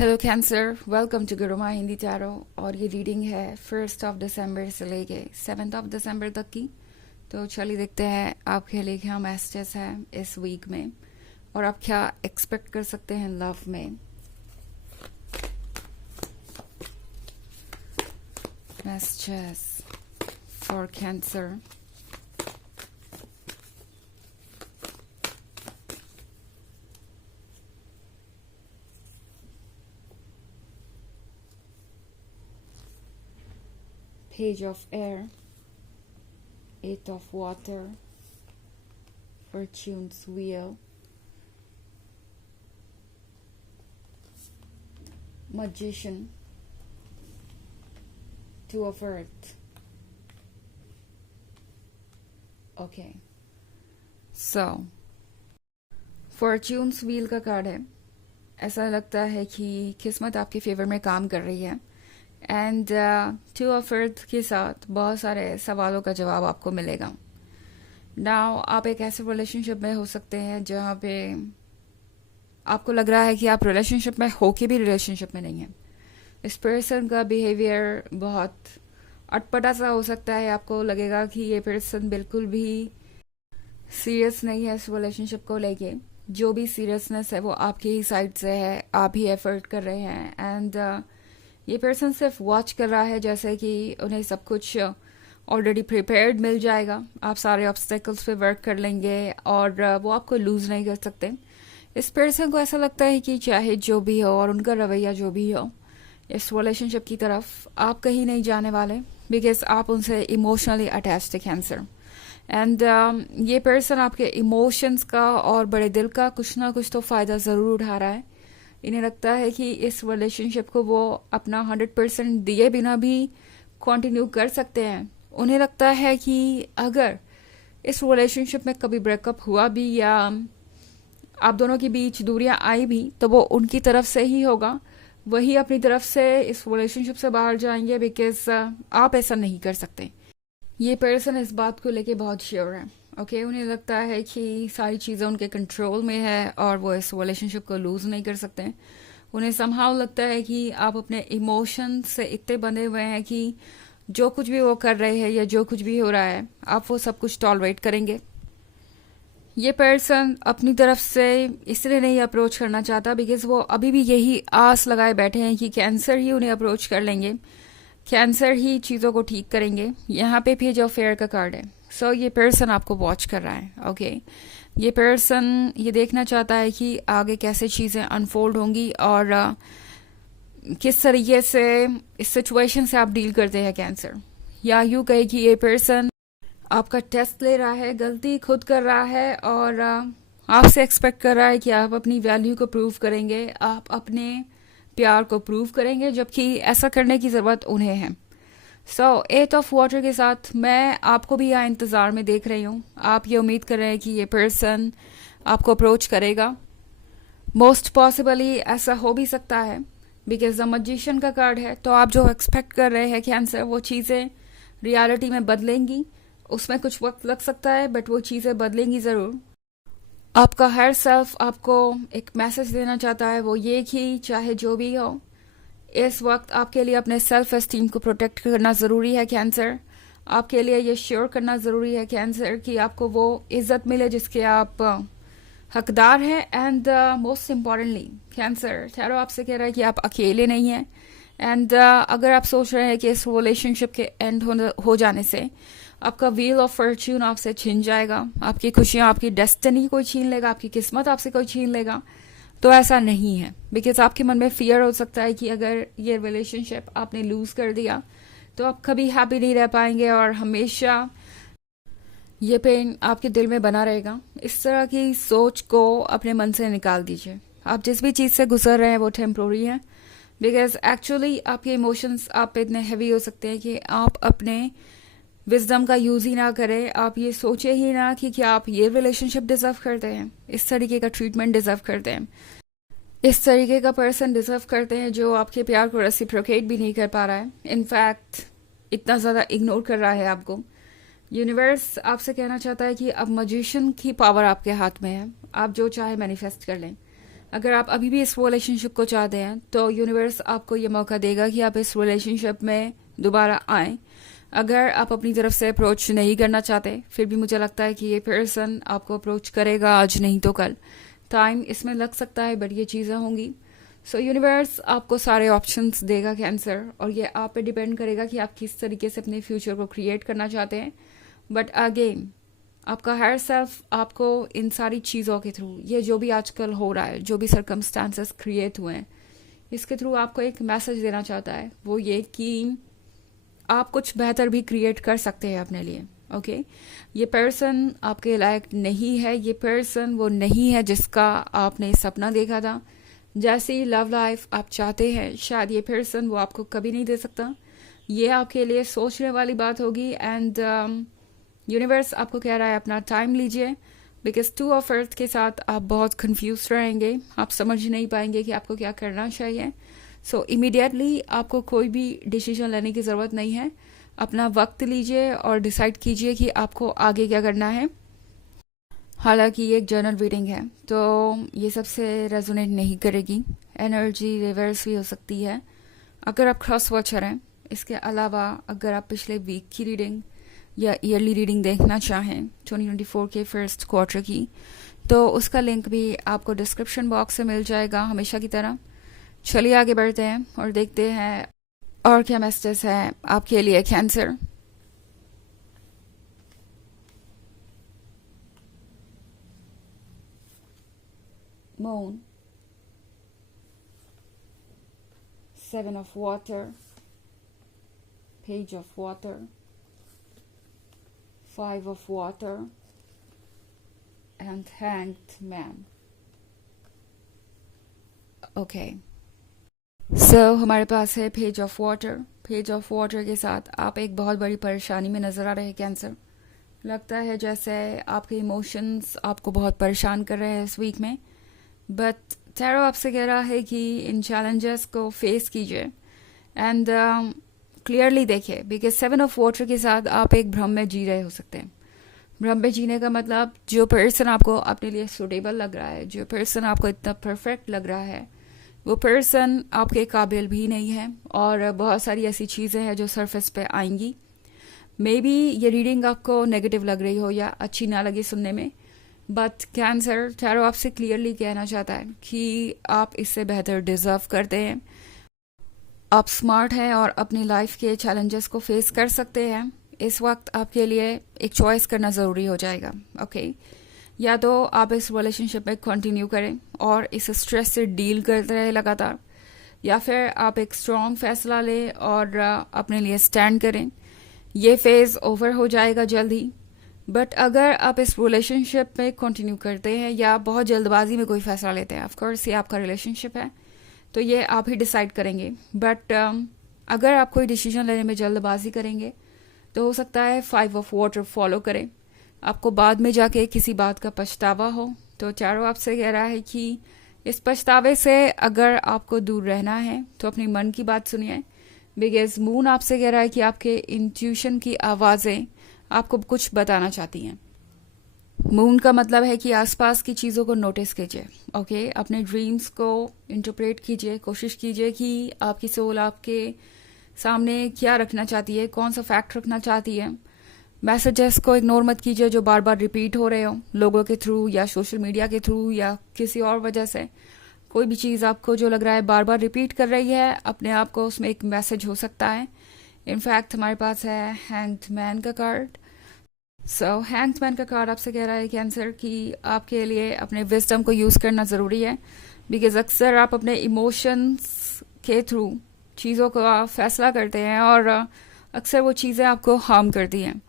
Hello Cancer, welcome to Guruma Hindi tarot. और ये reading है 1 दिसंबर से लेके 7 दिसंबर तक की। तो चलिए देखते हैं आपके लिए क्या मैसेजेस है इस वीक में और आप क्या एक्सपेक्ट कर सकते हैं लव में। Messages for cancer. Page of Air, 8 of Water, Fortune's Wheel, Magician, 2 of Earth. Okay. So, Fortune's Wheel का कार्ड है। ऐसा लगता है कि किस्मत आपके फेवर में काम कर रही है एंड 2 ऑफ अर्थ के साथ बहुत सारे सवालों का जवाब आपको मिलेगा। नाउ आप एक ऐसे रिलेशनशिप में हो सकते हैं जहाँ पे आपको लग रहा है कि आप रिलेशनशिप में हो के भी रिलेशनशिप में नहीं हैं। इस पर्सन का बिहेवियर बहुत अटपटा सा हो सकता है। आपको लगेगा कि ये पर्सन बिल्कुल भी सीरियस नहीं है इस रिलेशनशिप को लेके। जो भी सीरियसनेस है वो आपकी ही साइड से है, आप ही एफर्ट कर रहे हैं एंड ये पर्सन सिर्फ वॉच कर रहा है, जैसे कि उन्हें सब कुछ ऑलरेडी प्रिपेयर्ड मिल जाएगा। आप सारे ऑब्स्टेकल्स पे वर्क कर लेंगे और वो आपको लूज नहीं कर सकते। इस पर्सन को ऐसा लगता है कि चाहे जो भी हो और उनका रवैया जो भी हो, इस रिलेशनशिप की तरफ आप कहीं नहीं जाने वाले बिकॉज आप उनसे इमोशनली अटैच्ड है कैंसर। एंड ये पर्सन आपके इमोशंस का और बड़े दिल का कुछ ना कुछ तो फ़ायदा ज़रूर उठा रहा है। इन्हें लगता है कि इस रिलेशनशिप को वो अपना 100% दिए बिना भी कंटिन्यू कर सकते हैं। उन्हें लगता है कि अगर इस रिलेशनशिप में कभी ब्रेकअप हुआ भी या आप दोनों के बीच दूरियां आई भी तो वो उनकी तरफ से ही होगा। वही अपनी तरफ से इस रिलेशनशिप से बाहर जाएंगे बिकॉज आप ऐसा नहीं कर सकते। ये पर्सन इस बात को लेके बहुत श्योर है। ओके, उन्हें लगता है कि सारी चीज़ें उनके कंट्रोल में है और वो इस रिलेशनशिप को लूज नहीं कर सकते। उन्हें समहाउ लगता है कि आप अपने इमोशन से इतने बंधे हुए हैं कि जो कुछ भी वो कर रहे हैं या जो कुछ भी हो रहा है आप वो सब कुछ टॉलरेट करेंगे। ये पर्सन अपनी तरफ से इसलिए नहीं अप्रोच करना चाहता बिकॉज वो अभी भी यही आस लगाए बैठे हैं कि कैंसर ही उन्हें अप्रोच कर लेंगे, कैंसर ही चीज़ों को ठीक करेंगे। यहाँ पे पेज ऑफ फेयर का कार्ड है। सो ये पर्सन आपको वॉच कर रहा है। ओके, ये पर्सन ये देखना चाहता है कि आगे कैसे चीज़ें अनफोल्ड होंगी और किस तरीके से इस सिचुएशन से आप डील करते हैं कैंसर। या यूँ कहे कि ये पर्सन आपका टेस्ट ले रहा है, गलती खुद कर रहा है और आपसे एक्सपेक्ट कर रहा है कि आप अपनी वैल्यू को प्रूव करेंगे, आप अपने प्यार को प्रूव करेंगे, जबकि ऐसा करने की ज़रूरत उन्हें है। सो 8 ऑफ वाटर के साथ मैं आपको भी यहाँ इंतज़ार में देख रही हूँ। आप ये उम्मीद कर रहे हैं कि ये पर्सन आपको अप्रोच करेगा। मोस्ट पॉसिबली ऐसा हो भी सकता है बिकॉज द मजिशियन का कार्ड है। तो आप जो एक्सपेक्ट कर रहे हैं कैंसर, वो चीज़ें रियलिटी में बदलेंगी। उसमें कुछ वक्त लग सकता है बट वो चीज़ें बदलेंगी ज़रूर। आपका हर सेल्फ आपको एक मैसेज देना चाहता है, वो ये कि चाहे जो भी हो इस वक्त आपके लिए अपने सेल्फ एस्टीम को प्रोटेक्ट करना ज़रूरी है कैंसर। आपके लिए ये श्योर करना ज़रूरी है कैंसर कि आपको वो इज़्ज़त मिले जिसके आप हकदार हैं। And most importantly cancer tarot आपसे कह रहा है कि आप अकेले नहीं हैं। एंड अगर आप सोच रहे हैं कि इस रिलेशनशिप के एंड हो जाने से आपका व्हील ऑफ फॉर्च्यून आपसे छीन जाएगा, आपकी खुशियाँ, आपकी डेस्टिनी कोई छीन लेगा, आपकी किस्मत आपसे कोई छीन लेगा, तो ऐसा नहीं है। बिकॉज आपके मन में फियर हो सकता है कि अगर ये रिलेशनशिप आपने लूज कर दिया तो आप कभी हैप्पी नहीं रह पाएंगे और हमेशा ये पेन आपके दिल में बना रहेगा। इस तरह की सोच को अपने मन से निकाल दीजिए। आप जिस भी चीज़ से गुजर रहे हैं वो टेम्प्रोरी है बिकॉज एक्चुअली आपके इमोशंस आप पे इतने हैवी हो सकते हैं कि आप अपने विजडम का यूज़ ही ना करें। आप ये सोचे ही ना कि क्या आप ये रिलेशनशिप डिजर्व करते हैं, इस तरीके का ट्रीटमेंट डिजर्व करते हैं, इस तरीके का पर्सन डिजर्व करते हैं जो आपके प्यार को रेसिप्रोकेट भी नहीं कर पा रहा है, इनफैक्ट इतना ज़्यादा इग्नोर कर रहा है आपको। यूनिवर्स आपसे कहना चाहता है कि अब मजिशियन की पावर आपके हाथ में है। आप जो चाहे मैनिफेस्ट कर लें। अगर आप अभी भी इस रिलेशनशिप को चाहते हैं तो यूनिवर्स आपको ये मौका देगा कि आप इस रिलेशनशिप में दोबारा आएं। अगर आप अपनी तरफ से अप्रोच नहीं करना चाहते, फिर भी मुझे लगता है कि ये पर्सन आपको अप्रोच करेगा, आज नहीं तो कल। टाइम इसमें लग सकता है, बट ये चीज़ें होंगी। सो यूनिवर्स आपको सारे ऑप्शंस देगा कैंसर, और ये आप पे डिपेंड करेगा कि आप किस तरीके से अपने फ्यूचर को क्रिएट करना चाहते हैं। बट अगेन, आपका हायर सेल्फ आपको इन सारी चीज़ों के थ्रू, ये जो भी आजकल हो रहा है, जो भी सर्कमस्टांसेस क्रिएट हुए हैं, इसके थ्रू आपको एक मैसेज देना चाहता है। वो ये कि आप कुछ बेहतर भी क्रिएट कर सकते हैं अपने लिए। ओके, ये पर्सन आपके लायक नहीं है, ये पर्सन वो नहीं है जिसका आपने सपना देखा था। जैसी लव लाइफ आप चाहते हैं, शायद ये पर्सन वो आपको कभी नहीं दे सकता। ये आपके लिए सोचने वाली बात होगी। एंड यूनिवर्स आपको कह रहा है अपना टाइम लीजिए, बिकॉज 2 ऑफ अर्थ के साथ आप बहुत कंफ्यूज रहेंगे, आप समझ नहीं पाएंगे कि आपको क्या करना चाहिए। सो इमीडिएटली आपको कोई भी डिसीजन लेने की ज़रूरत नहीं है। अपना वक्त लीजिए और डिसाइड कीजिए कि आपको आगे क्या करना है। हालांकि ये एक जर्नल रीडिंग है, तो ये सबसे रेजोनेट नहीं करेगी, एनर्जी रिवर्स भी हो सकती है अगर आप क्रॉस वॉचर हैं। इसके अलावा अगर आप पिछले वीक की रीडिंग या ईयरली रीडिंग देखना चाहें 2024 के फर्स्ट क्वार्टर की, तो उसका लिंक भी आपको डिस्क्रिप्शन बॉक्स से मिल जाएगा, हमेशा की तरह। चलिए आगे बढ़ते हैं और देखते हैं और क्या मैसेजेस है आपके लिए cancer. Moon, 7 of water, page of water, 5 of water and hanged man. Okay, so हमारे पास है page of water. Page of water के साथ आप एक बहुत बड़ी परेशानी में नजर आ रहे हैं कैंसर। लगता है जैसे आपके इमोशंस आपको बहुत परेशान कर रहे हैं इस वीक में। बट टैरो आपसे कह रहा है कि इन चैलेंजेस को फेस कीजिए एंड क्लियरली देखिए, बिकॉज 7 ऑफ वाटर के साथ आप एक भ्रम में जी रहे हो सकते हैं। भ्रम में जीने का मतलब, जो पर्सन आपको अपने लिए सुटेबल लग रहा है, जो पर्सन आपको इतना परफेक्ट लग रहा है, वो पर्सन आपके काबिल भी नहीं है। और बहुत सारी ऐसी चीज़ें हैं जो सरफेस पे आएंगी। मे बी ये रीडिंग आपको नेगेटिव लग रही हो या अच्छी ना लगी सुनने में, बट कैंसर टैरो आपसे क्लियरली कहना चाहता है कि आप इससे बेहतर डिजर्व करते हैं। आप स्मार्ट हैं और अपनी लाइफ के चैलेंजेस को फेस कर सकते हैं। इस वक्त आपके लिए एक चॉइस करना ज़रूरी हो जाएगा। ओके, या तो आप इस रिलेशनशिप में कंटिन्यू करें और इस स्ट्रेस से डील करते रहे लगातार, या फिर आप एक स्ट्रॉन्ग फैसला लें और अपने लिए स्टैंड करें। ये फेज ओवर हो जाएगा जल्द ही। बट अगर आप इस रिलेशनशिप में कंटिन्यू करते हैं या बहुत जल्दबाजी में कोई फैसला लेते हैं, ऑफकोर्स ये आपका रिलेशनशिप है तो ये आप ही डिसाइड करेंगे। बट अगर आप कोई डिसीजन लेने में जल्दबाजी करेंगे तो हो सकता है 5 ऑफ वाटर फॉलो करें, आपको बाद में जाके किसी बात का पछतावा हो। तो चारों आपसे कह रहा है कि इस पछतावे से अगर आपको दूर रहना है तो अपनी मन की बात सुनिए, बिकॉज मून आपसे कह रहा है कि आपके इंट्यूशन की आवाज़ें आपको कुछ बताना चाहती हैं। मून का मतलब है कि आसपास की चीज़ों को नोटिस कीजिए। ओके, अपने ड्रीम्स को इंटरप्रेट कीजिए, कोशिश कीजिए कि आपकी सोल आपके सामने क्या रखना चाहती है, कौन सा फैक्ट रखना चाहती है। मैसेजेस को इग्नोर मत कीजिए जो बार बार रिपीट हो रहे हो, लोगों के थ्रू या सोशल मीडिया के थ्रू या किसी और वजह से। कोई भी चीज़ आपको जो लग रहा है बार बार रिपीट कर रही है, अपने आप को उसमें एक मैसेज हो सकता है। इनफैक्ट हमारे पास है हैंग्ड मैन का कार्ड। सो हैंग्ड मैन का कार्ड आपसे कह रहा है कैंसर कि आपके लिए अपने विजडम को यूज़ करना ज़रूरी है, बिकॉज अक्सर आप अपने इमोशंस के थ्रू चीज़ों का फैसला करते हैं और अक्सर वो चीज़ें आपको हार्म करती हैं।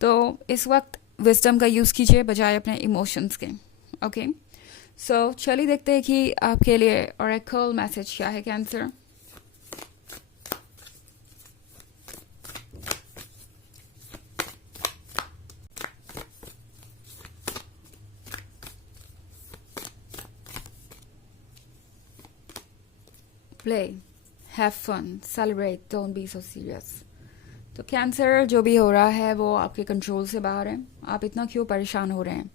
तो इस वक्त विजडम का यूज़ कीजिए बजाय अपने इमोशंस के। ओके, सो चलिए देखते हैं कि आपके लिए ऑरेकल मैसेज क्या है cancer. Play, have fun, celebrate, don't be so serious. तो कैंसर, जो भी हो रहा है वो आपके कंट्रोल से बाहर है। आप इतना क्यों परेशान हो रहे हैं?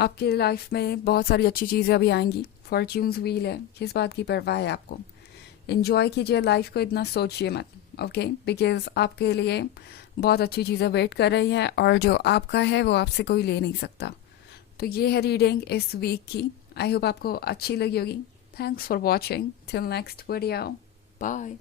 आपके लाइफ में बहुत सारी अच्छी चीज़ें अभी आएंगी, फॉर्च्यून्स व्हील है, किस बात की परवाह है आपको। इन्जॉय कीजिए लाइफ को, इतना सोचिए मत, ओके, बिकॉज आपके लिए बहुत अच्छी चीज़ें वेट कर रही हैं और जो आपका है वो आपसे कोई ले नहीं सकता। तो ये है रीडिंग इस वीक की। आई होप आपको अच्छी लगी होगी। Thanks for watching, till next video, bye.